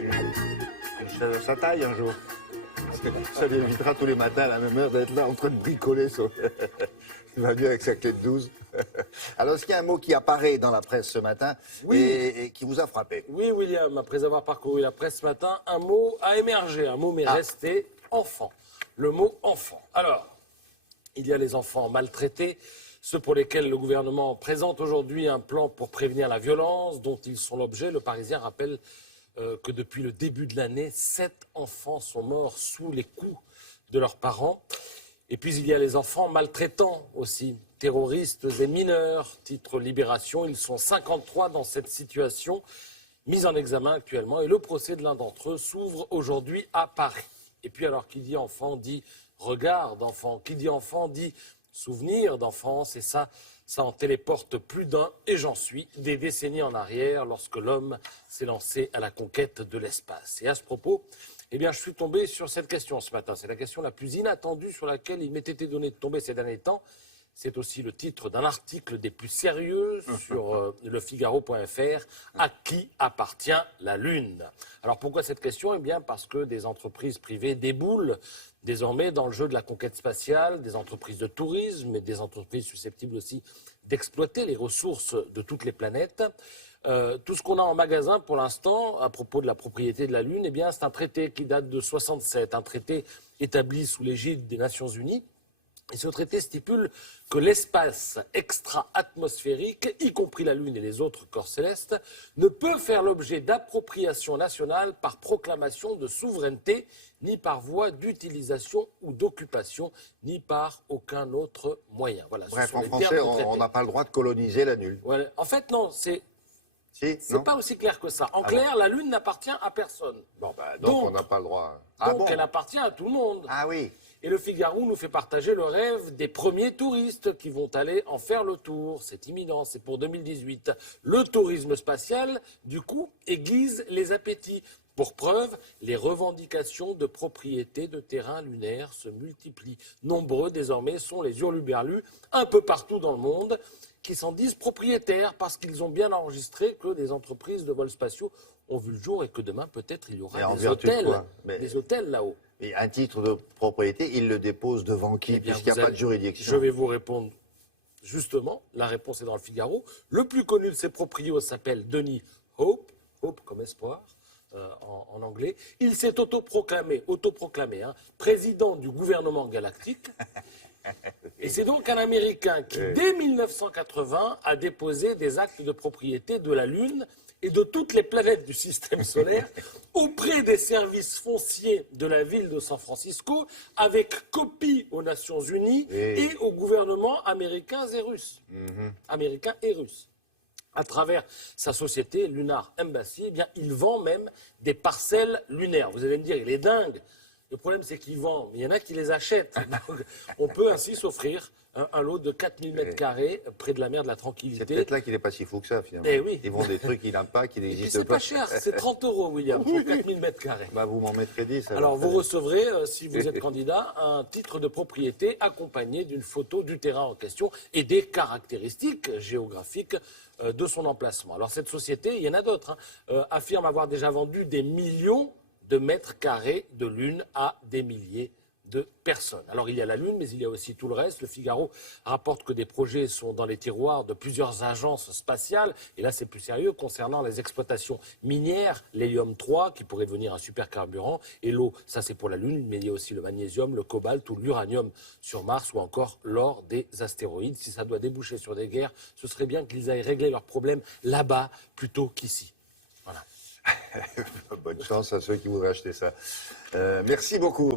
une chaise à sa taille un jour. Ça lui évitera tous les matins à la même heure d'être là en train de bricoler. Il va bien avec sa clé de 12. Alors, est-ce qu'il y a un mot qui apparaît dans la presse ce matin et qui vous a frappé? Oui, William, après avoir parcouru la presse ce matin, un mot a émergé, un mot m'est resté, enfant. Le mot enfant. Alors, il y a les enfants maltraités, ceux pour lesquels le gouvernement présente aujourd'hui un plan pour prévenir la violence dont ils sont l'objet. Le Parisien rappelle que depuis le début de l'année, 7 enfants sont morts sous les coups de leurs parents. Et puis il y a les enfants maltraitants aussi, terroristes et mineurs. Titre Libération, ils sont 53 dans cette situation, mis en examen actuellement. Et le procès de l'un d'entre eux s'ouvre aujourd'hui à Paris. Et puis alors, qui dit enfant dit regard d'enfant. Qui dit enfant dit souvenir d'enfance. Et ça en téléporte plus d'un, et j'en suis, des décennies en arrière, lorsque l'homme s'est lancé à la conquête de l'espace. Et à ce propos, eh bien, je suis tombé sur cette question ce matin. C'est la question la plus inattendue sur laquelle il m'était été donné de tomber ces derniers temps. C'est aussi le titre d'un article des plus sérieux sur lefigaro.fr. À qui appartient la Lune? Alors pourquoi cette question? Eh bien parce que des entreprises privées déboulent désormais dans le jeu de la conquête spatiale, des entreprises de tourisme et des entreprises susceptibles aussi d'exploiter les ressources de toutes les planètes. Tout ce qu'on a en magasin pour l'instant à propos de la propriété de la Lune, eh bien c'est un traité qui date de 67, un traité établi sous l'égide des Nations Unies. Et ce traité stipule que l'espace extra-atmosphérique, y compris la Lune et les autres corps célestes, ne peut faire l'objet d'appropriation nationale par proclamation de souveraineté, ni par voie d'utilisation ou d'occupation, ni par aucun autre moyen. Voilà, bref, en français, on n'a pas le droit de coloniser la Lune. Voilà. En fait, non, c'est pas aussi clair que ça. En clair, bon. la Lune n'appartient à personne. Bon, donc on n'a pas le droit. Donc elle appartient à tout le monde. Ah oui. Et le Figaro nous fait partager le rêve des premiers touristes qui vont aller en faire le tour. C'est imminent, c'est pour 2018. Le tourisme spatial, du coup, aiguise les appétits. Pour preuve, les revendications de propriété de terrains lunaires se multiplient. Nombreux, désormais, sont les hurluberlus, un peu partout dans le monde, qui s'en disent propriétaires parce qu'ils ont bien enregistré que des entreprises de vols spatiaux ont vu le jour et que demain, peut-être, il y aura des hôtels là-haut. Et un titre de propriété, il le dépose devant qui, puisqu'il n'y a pas de juridiction? Je vais vous répondre justement. La réponse est dans le Figaro. Le plus connu de ces proprios s'appelle Denis Hope, Hope comme espoir en anglais. Il s'est autoproclamé président du gouvernement galactique. Et c'est donc un Américain qui, dès 1980, a déposé des actes de propriété de la Lune et de toutes les planètes du système solaire auprès des services fonciers de la ville de San Francisco, avec copie aux Nations Unies et aux gouvernements américains et russes. À travers sa société Lunar Embassy, eh bien, il vend même des parcelles lunaires. Vous allez me dire, il est dingue. Le problème, c'est qu'il vend, mais il y en a qui les achètent. Donc, on peut ainsi s'offrir un lot de 4000 mètres carrés près de la mer de la Tranquillité. C'est peut-être là qu'il n'est pas si fou que ça, finalement. Eh oui. Ils vendent des trucs qu'il n'a pas, qui n'existent pas. C'est pas cher, c'est 30 €, William, pour 4000 mètres carrés. Bah, vous m'en mettrez 10. Alors, vous recevrez, si vous êtes candidat, un titre de propriété accompagné d'une photo du terrain en question et des caractéristiques géographiques de son emplacement. Alors, cette société, il y en a d'autres, affirme avoir déjà vendu des millions de mètres carrés de Lune à des milliers de personnes. Alors il y a la Lune, mais il y a aussi tout le reste. Le Figaro rapporte que des projets sont dans les tiroirs de plusieurs agences spatiales, et là c'est plus sérieux, concernant les exploitations minières, l'hélium 3, qui pourrait devenir un supercarburant, et l'eau, ça c'est pour la Lune, mais il y a aussi le magnésium, le cobalt ou l'uranium sur Mars, ou encore l'or des astéroïdes. Si ça doit déboucher sur des guerres, ce serait bien qu'ils aillent régler leurs problèmes là-bas, plutôt qu'ici. Voilà. Bonne chance à ceux qui voudraient acheter ça. Merci beaucoup.